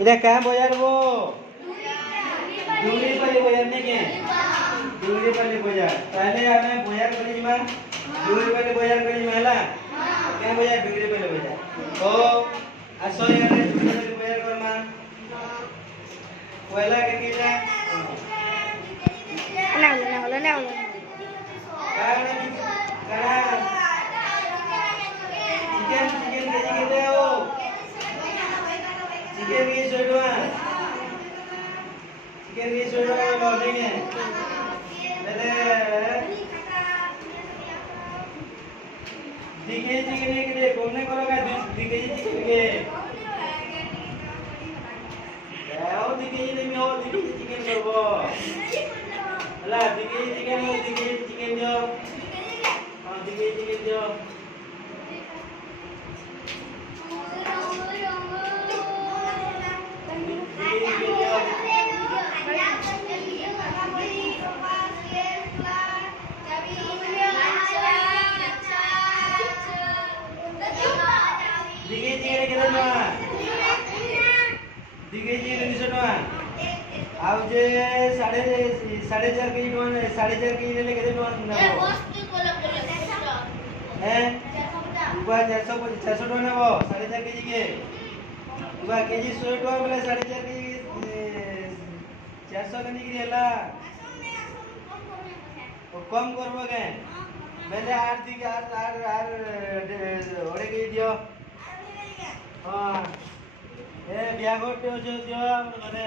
এটা क्या बजारबो डुंगरी पल्ली बजार नहीं के डुंगरी पल्ली बजार पहले हमें बजार करी जिमा डुंगरी पल्ली बजार करी जिमा हला क्या बजार डुंगरी पल्ली बजार तो असो यार डुंगरी पल्ली बजार करमा पहला के कीला ना करा चिकन केजी कितने हो चिकन की सोडवा लौटेंगे दिखे चिकन के लिए घूमने करोगा दिखे चिकन के आओ दिखे नहीं हो दिखे चिकन करबो अला दिखे चिकन जो हां दिखे चिकन जो दिखे जी नहीं सुनवा अब जे साढ़े 4.5 केजी टोन 4.5 केजी ले केते टोन ना हैं ऊपर 400 टोन है वो 4.5 केजी के ऊपर केजी 100 टोन बोले 4.5 केजी 400 के निकली हला वो कम करबो के पहले 8 ओड़े केजी दियो हां ए बिया करते हो जो माने